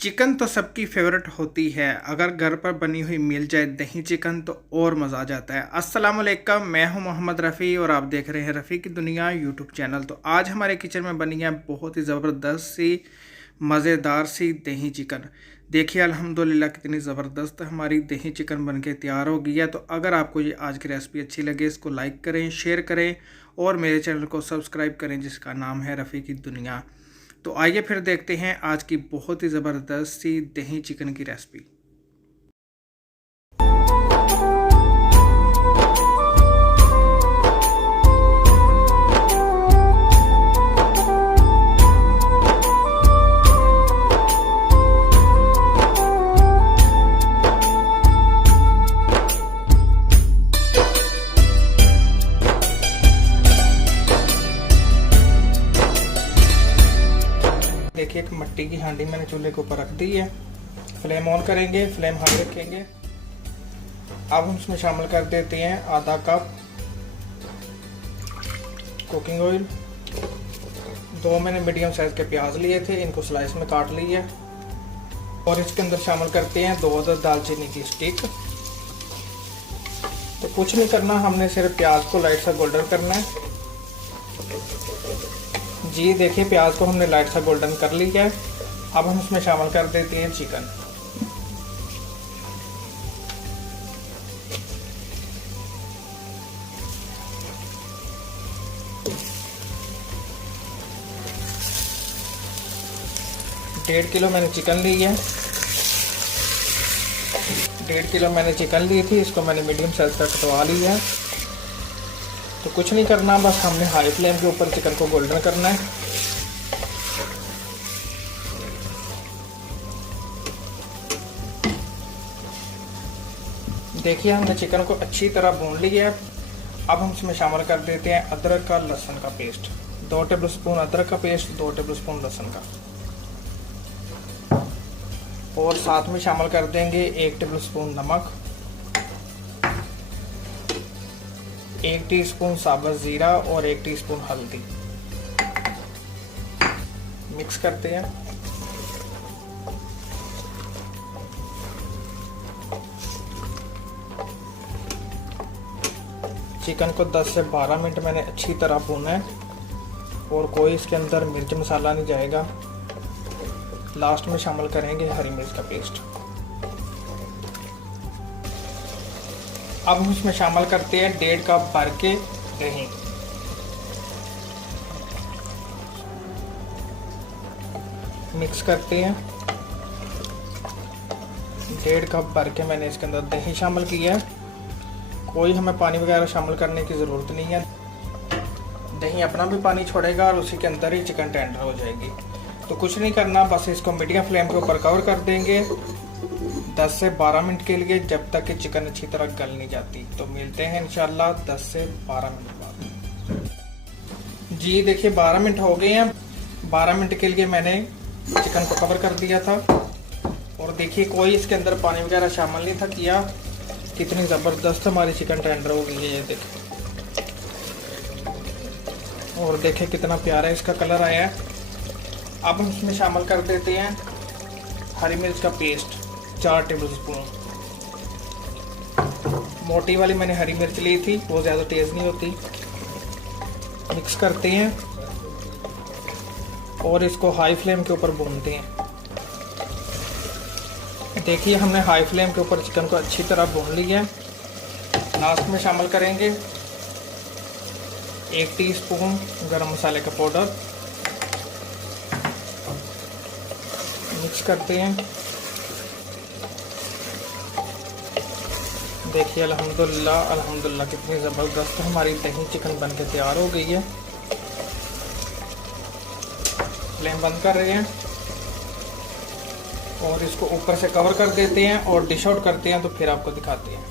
Chicken तो सबकी favourite होती है। अगर घर पर बनी हुई मिल जाए दही चिकन तो और मज़ा आ जाता है। अस्सलाम वालेकुम, मैं हूं मोहम्मद रफ़ी और आप देख रहे हैं रफ़ी की दुनिया यूट्यूब चैनल। तो आज हमारे किचन में बनी है बहुत ही ज़बरदस्त सी मज़ेदार सी दही चिकन। देखिए अल्हम्दुलिल्लाह कितनी ज़बरदस्त हमारी दही चिकन बन के तैयार हो गई है। तो अगर आपको ये आज की रेसिपी अच्छी लगे इसको लाइक करें, शेयर करें और मेरे चैनल को सब्सक्राइब करें जिसका नाम है रफ़ी की दुनिया। तो आइए फिर देखते हैं आज की बहुत ही ज़बरदस्त सी दही चिकन की रेसिपी। देखिए एक मिट्टी की हांडी मैंने चूल्हे के ऊपर रख दी है। फ्लेम ऑन करेंगे, फ्लेम हाई रखेंगे। अब हम इसमें शामिल कर देते हैं आधा कप कुकिंग ऑयल। 2 मैंने मीडियम साइज के प्याज लिए थे, इनको स्लाइस में काट लिया। और इसके अंदर शामिल करते हैं 2 अदद दालचीनी की स्टिक। तो कुछ नहीं करना, हमने सिर्फ प्याज को लाइट सा गोल्डन करना है। जी देखिए प्याज को हमने लाइट सा गोल्डन कर लिया है। अब हम इसमें शामिल कर देते हैं चिकन। डेढ़ किलो मैंने चिकन ली है। 1.5 किलो मैंने चिकन ली थी, इसको मैंने मीडियम साइज का कटवा लिया है। तो कुछ नहीं करना, बस हमने हाई फ्लेम के ऊपर चिकन को गोल्डन करना है। देखिए हमने चिकन को अच्छी तरह भून लिया है। अब हम इसमें शामिल कर देते हैं अदरक का लहसुन का पेस्ट। 2 टेबलस्पून अदरक का पेस्ट, 2 टेबलस्पून लहसुन का। और साथ में शामिल कर देंगे 1 टेबलस्पून नमक, 1 टीस्पून साबुत जीरा और 1 टीस्पून हल्दी। मिक्स करते हैं। चिकन को 10 से 12 मिनट मैंने अच्छी तरह भूना है और कोई इसके अंदर मिर्च मसाला नहीं जाएगा। लास्ट में शामिल करेंगे हरी मिर्च का पेस्ट। अब हम इसमें शामिल करते हैं 1.5 कप भर के दही। मिक्स करते हैं। 1.5 कप भर के मैंने इसके अंदर दही शामिल किया है। कोई हमें पानी वगैरह शामिल करने की ज़रूरत नहीं है। दही अपना भी पानी छोड़ेगा और उसी के अंदर ही चिकन टेंडर हो जाएगी। तो कुछ नहीं करना, बस इसको मीडियम फ्लेम के ऊपर कवर कर देंगे 10 से 12 मिनट के लिए, जब तक कि चिकन अच्छी तरह गल नहीं जाती। तो मिलते हैं इंशाल्लाह 10 से 12 मिनट बाद। जी देखिए 12 मिनट हो गए हैं। 12 मिनट के लिए मैंने चिकन को कवर कर दिया था और देखिए कोई इसके अंदर पानी वगैरह शामिल नहीं था किया। कितनी ज़बरदस्त हमारी चिकन टेंडर हो गई है ये देखिए। और देखिए कितना प्यारा इसका कलर आया है। अब हम इसमें शामिल कर देते हैं हरी मिर्च का पेस्ट, 4 टेबलस्पून। मोटी वाली मैंने हरी मिर्च ली थी, वो ज़्यादा तेज़ नहीं होती। मिक्स करते हैं और इसको हाई फ्लेम के ऊपर भूनते हैं। देखिए हमने हाई फ्लेम के ऊपर चिकन को अच्छी तरह भून लिया है। लास्ट में शामिल करेंगे 1 टीस्पून गरम मसाले का पाउडर। मिक्स करते हैं। देखिए अल्हम्दुलिल्लाह कितनी ज़बरदस्त हमारी दही चिकन बन के तैयार हो गई है। फ्लेम बंद कर रहे हैं और इसको ऊपर से कवर कर देते हैं और डिश आउट करते हैं, तो फिर आपको दिखाते हैं।